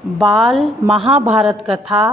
बाल महाभारत कथा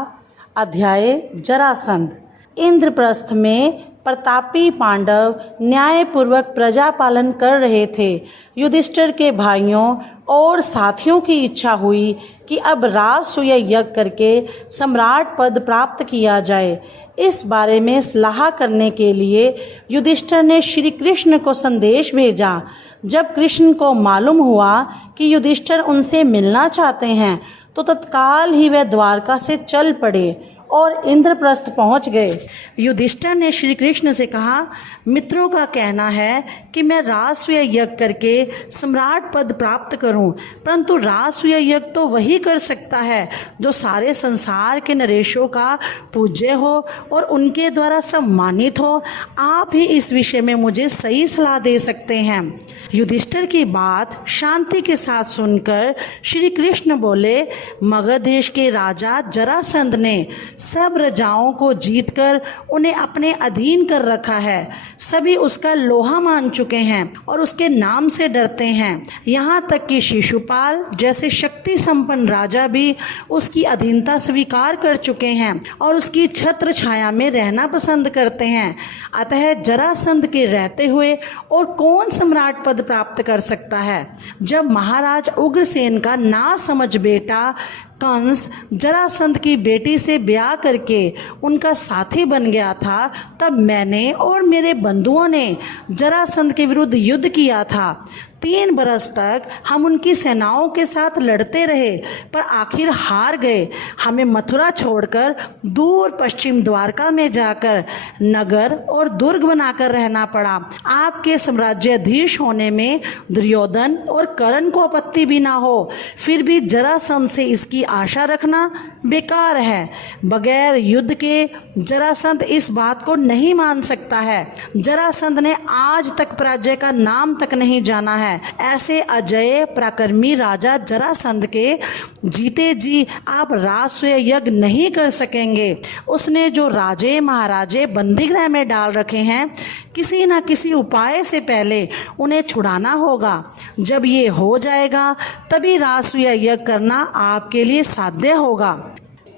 अध्याय जरासंध। इंद्रप्रस्थ में प्रतापी पांडव न्यायपूर्वक प्रजा पालन कर रहे थे। युधिष्ठिर के भाइयों और साथियों की इच्छा हुई कि अब राजसूय यज्ञ करके सम्राट पद प्राप्त किया जाए। इस बारे में सलाह करने के लिए युधिष्ठिर ने श्री कृष्ण को संदेश भेजा। जब कृष्ण को मालूम हुआ कि युधिष्ठिर उनसे मिलना चाहते हैं तो तत्काल ही वे द्वारका से चल पड़े और इंद्रप्रस्थ पहुंच गए। युधिष्ठिर ने श्री कृष्ण से कहा, मित्रों का कहना है कि मैं राजसूय यज्ञ करके सम्राट पद प्राप्त करूं, परंतु राजसूय यज्ञ तो वही कर सकता है जो सारे संसार के नरेशों का पूज्य हो और उनके द्वारा सम्मानित हो। आप ही इस विषय में मुझे सही सलाह दे सकते हैं। युधिष्ठिर की बात शांति के साथ सुनकर श्री कृष्ण बोले, मगध देश के राजा जरासंध ने सब प्रजाओं को जीतकर उन्हें अपने अधीन कर रखा है। सभी उसका लोहा मान चुके हैं और उसके नाम से डरते हैं। यहाँ तक कि शिशुपाल जैसे शक्ति संपन्न राजा भी उसकी अधीनता स्वीकार कर चुके हैं और उसकी छत्र छाया में रहना पसंद करते हैं। अतः जरासंध के रहते हुए और कौन सम्राट पद प्राप्त कर सकता है। जब महाराज उग्रसेन का नासमझ बेटा कंस जरासंध की बेटी से ब्याह करके उनका साथी बन गया था, तब मैंने और मेरे बंधुओं ने जरासंध के विरुद्ध युद्ध किया था। 3 बरस तक हम उनकी सेनाओं के साथ लड़ते रहे, पर आखिर हार गए। हमें मथुरा छोड़कर दूर पश्चिम द्वारका में जाकर नगर और दुर्ग बनाकर रहना पड़ा। आपके साम्राज्याधीश होने में दुर्योधन और कर्ण को आपत्ति भी ना हो, फिर भी जरासंध से इसकी आशा रखना बेकार है। बगैर युद्ध के जरासंध इस बात को नहीं मान सकता है। जरासंध ने आज तक पराजय का नाम तक नहीं जाना है। ऐसे अजय पराक्रमी राजा जरासंध के जीते जी आप राजसूय यज्ञ नहीं कर सकेंगे। उसने जो राजे महाराजे बंदीगृह में डाल रखे हैं, किसी न किसी उपाय से पहले उन्हें छुड़ाना होगा। जब ये हो जाएगा तभी राजसूय यज्ञ करना आपके लिए साध्य होगा।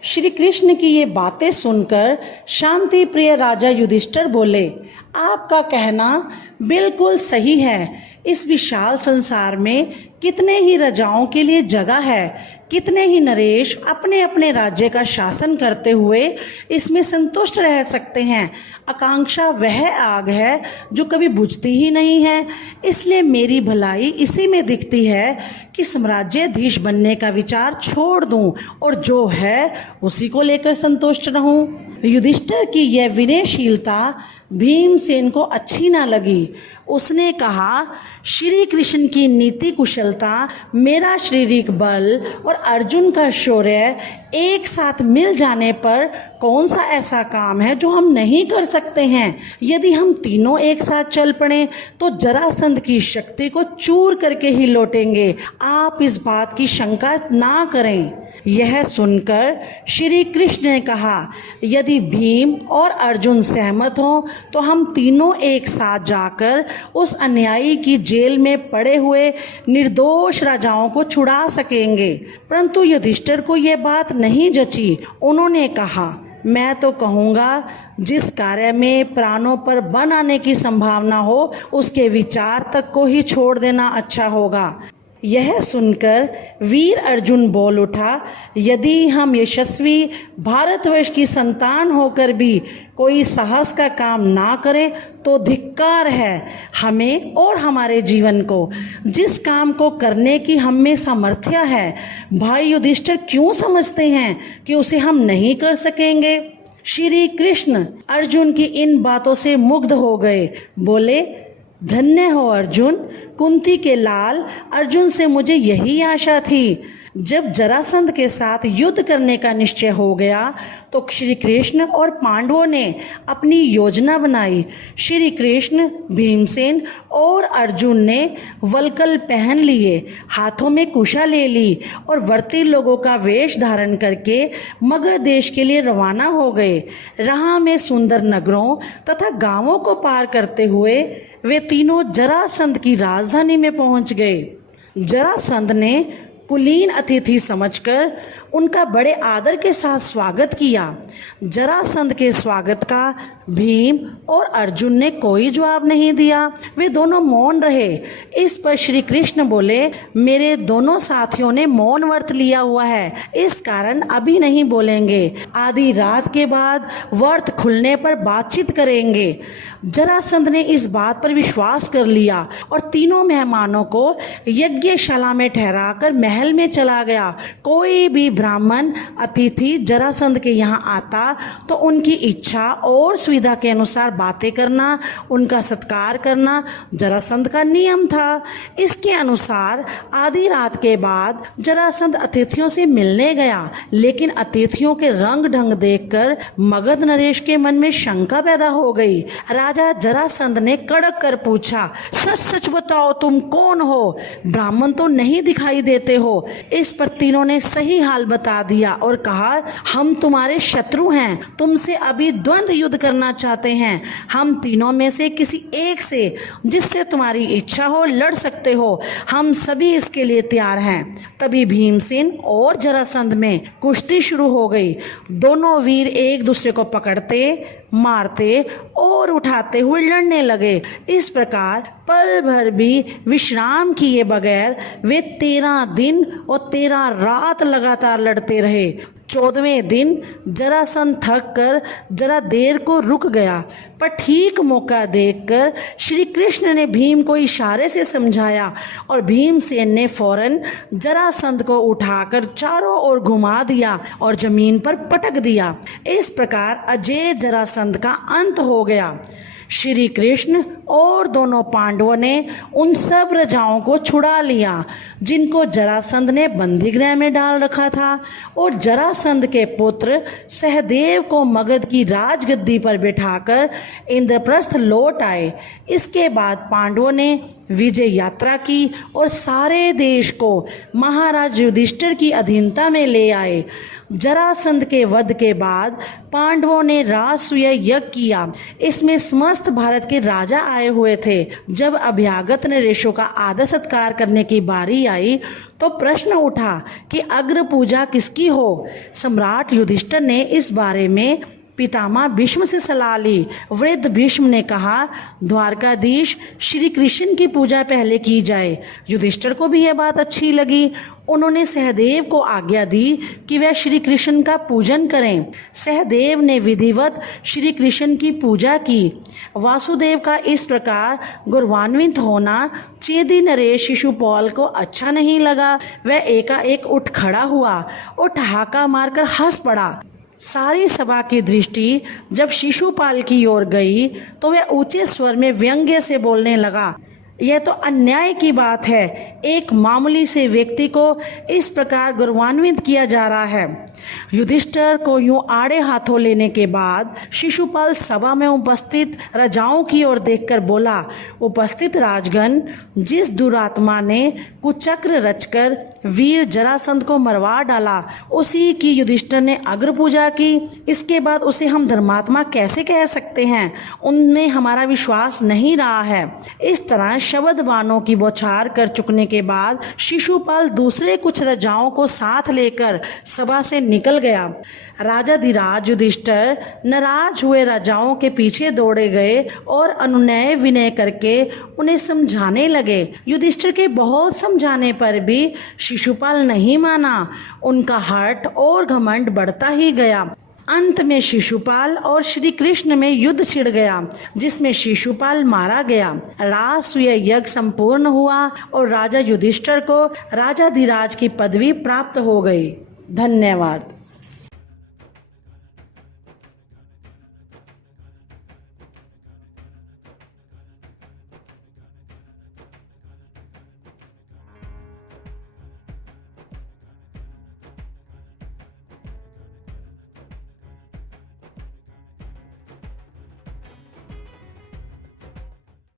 श्री कृष्ण की ये बातें सुनकर शांति प्रिय राजा युधिष्ठिर बोले, आपका कहना बिल्कुल सही है। इस विशाल संसार में कितने ही राजाओं के लिए जगह है। कितने ही नरेश अपने अपने राज्य का शासन करते हुए इसमें संतुष्ट रह सकते हैं। आकांक्षा वह आग है जो कभी बुझती ही नहीं है। इसलिए मेरी भलाई इसी में दिखती है कि साम्राज्याधीश बनने का विचार छोड़ दूं और जो है उसी को लेकर संतुष्ट रहूं। युधिष्ठिर की यह विनयशीलता भीमसेन को अच्छी ना लगी। उसने कहा, श्री कृष्ण की नीति कुशलता, मेरा शारीरिक बल और अर्जुन का शौर्य एक साथ मिल जाने पर कौन सा ऐसा काम है जो हम नहीं कर सकते हैं। यदि हम तीनों एक साथ चल पड़े तो जरासंध की शक्ति को चूर करके ही लौटेंगे। आप इस बात की शंका ना करें। यह सुनकर श्री कृष्ण ने कहा, यदि भीम और अर्जुन सहमत हो तो हम तीनों एक साथ जाकर उस अन्यायी की जेल में पड़े हुए निर्दोष राजाओं को छुड़ा सकेंगे। परंतु युधिष्ठिर को यह बात नहीं जची। उन्होंने कहा, मैं तो कहूँगा जिस कार्य में प्राणों पर बन आने की संभावना हो उसके विचार तक को ही छोड़ देना अच्छा होगा। यह सुनकर वीर अर्जुन बोल उठा, यदि हम यशस्वी भारतवर्ष की संतान होकर भी कोई साहस का काम ना करें तो धिक्कार है हमें और हमारे जीवन को। जिस काम को करने की हम में सामर्थ्य है, भाई युधिष्ठिर क्यों समझते हैं कि उसे हम नहीं कर सकेंगे। श्री कृष्ण अर्जुन की इन बातों से मुग्ध हो गए। बोले, धन्य हो अर्जुन, कुंती के लाल अर्जुन से मुझे यही आशा थी। जब जरासंध के साथ युद्ध करने का निश्चय हो गया तो श्री कृष्ण और पांडवों ने अपनी योजना बनाई। श्री कृष्ण, भीमसेन और अर्जुन ने वल्कल पहन लिए, हाथों में कुशा ले ली और व्रती लोगों का वेश धारण करके मगध देश के लिए रवाना हो गए। राह में सुंदर नगरों तथा गांवों को पार करते हुए वे तीनों जरासंध की राजधानी में पहुंच गए। जरासंध ने कुलीन अतिथि समझकर उनका बड़े आदर के साथ स्वागत किया। जरासंध के स्वागत का भीम और अर्जुन ने कोई जवाब नहीं दिया। वे दोनों मौन रहे। इस पर श्री कृष्ण बोले, मेरे दोनों साथियों ने मौन व्रत लिया हुआ है, इस कारण अभी नहीं बोलेंगे। आधी रात के बाद व्रत खुलने पर बातचीत करेंगे। जरासंध ने इस बात पर विश्वास कर लिया और तीनों मेहमानों को यज्ञशाला में ठहराकर महल में चला गया। कोई भी ब्राह्मण अतिथि जरासंध के यहाँ आता तो उनकी इच्छा और सुविधा के अनुसार बातें करना, उनका सत्कार करना जरासंध का नियम था। इसके अनुसार आधी रात के बाद जरासंध अतिथियों से मिलने गया, लेकिन अतिथियों के रंग ढंग देखकर मगध नरेश के मन में शंका पैदा हो गई। राजा जरासंध ने कड़क कर पूछा, सच सच बताओ तुम कौन हो? ब्राह्मण तो नहीं दिखाई देते हो। इस पर तीनों ने सही हाल बता दिया और कहा, हम तुम्हारे शत्रु हैं, तुमसे अभी द्वंद्व युद्ध करना चाहते हैं। हम तीनों में से किसी एक से, जिससे तुम्हारी इच्छा हो, लड़ सकते हो। हम सभी इसके लिए तैयार हैं। तभी भीमसेन और जरासंध में कुश्ती शुरू हो गई। दोनों वीर एक दूसरे को पकड़ते, मारते और उठाते हुए लड़ने लगे। इस प्रकार पल भर भी विश्राम किए बगैर वे 13 दिन और 13 रात लगातार लड़ते रहे। 14वें दिन जरासंध थक कर जरा देर को रुक गया, पर ठीक मौका देखकर श्री कृष्ण ने भीम को इशारे से समझाया और भीमसेन ने फौरन जरासंध को उठाकर चारों ओर घुमा दिया और जमीन पर पटक दिया। इस प्रकार अजेय जरासंध का अंत हो गया। श्री कृष्ण और दोनों पांडवों ने उन सब प्रजाओं को छुड़ा लिया जिनको जरासंध ने बंदीगृह में डाल रखा था, और जरासंध के पुत्र सहदेव को मगध की राजगद्दी पर बिठाकर इंद्रप्रस्थ लौट आए। इसके बाद पांडवों ने विजय यात्रा की और सारे देश को महाराज युधिष्ठिर की अधीनता में ले आए। जरासंध के वध के बाद पांडवों ने राजसूय यज्ञ किया। इसमें समस्त भारत के राजा आए हुए थे। जब अभ्यागत नरेशों का आदर सत्कार करने की बारी आई तो प्रश्न उठा कि अग्र पूजा किसकी हो। सम्राट युधिष्ठिर ने इस बारे में पितामह भीष्म से सलाह ली। वृद्ध भीष्म ने कहा, द्वारकाधीश श्री कृष्ण की पूजा पहले की जाए। युधिष्ठिर को भी यह बात अच्छी लगी। उन्होंने सहदेव को आज्ञा दी कि वह श्री कृष्ण का पूजन करें। सहदेव ने विधिवत श्री कृष्ण की पूजा की। वासुदेव का इस प्रकार गौरवान्वित होना चेदी नरेश शिशुपाल को अच्छा नहीं लगा। वह एकाएक उठ खड़ा हुआ और ठहाका मारकर हंस पड़ा। सारी सभा की दृष्टि जब शिशुपाल की ओर गई तो वह ऊंचे स्वर में व्यंग्य से बोलने लगा, यह तो अन्याय की बात है। एक मामूली से व्यक्ति को इस प्रकार गौरवान्वित किया जा रहा है। युधिष्ठिर को यूं आड़े हाथों लेने के बाद शिशुपाल सभा में उपस्थित राजाओं की ओर देखकर बोला, उपस्थित राजगण, जिस दुरात्मा ने कुचक्र रचकर वीर जरासंध को मरवा डाला, उसी की युधिष्ठिर ने अग्र पूजा की। इसके बाद उसे हम धर्मात्मा कैसे कह सकते हैं? उनमें हमारा विश्वास नहीं रहा है। इस तरह शब्द बाणों की बौछार कर चुकने के बाद शिशुपाल दूसरे कुछ राजाओं को साथ लेकर सभा से निकल गया। राजाधिराज युधिष्ठिर नाराज हुए राजाओं के पीछे दौड़े गए और अनुनय विनय करके उन्हें समझाने लगे। युधिष्ठिर के बहुत समझाने पर भी शिशुपाल नहीं माना। उनका हठ और घमंड बढ़ता ही गया। अंत में शिशुपाल और श्री कृष्ण में युद्ध छिड़ गया, जिसमें शिशुपाल मारा गया। राजसूय यज्ञ संपूर्ण हुआ और राजा युधिष्ठिर को राजाधिराज की पदवी प्राप्त हो गई। धन्यवाद।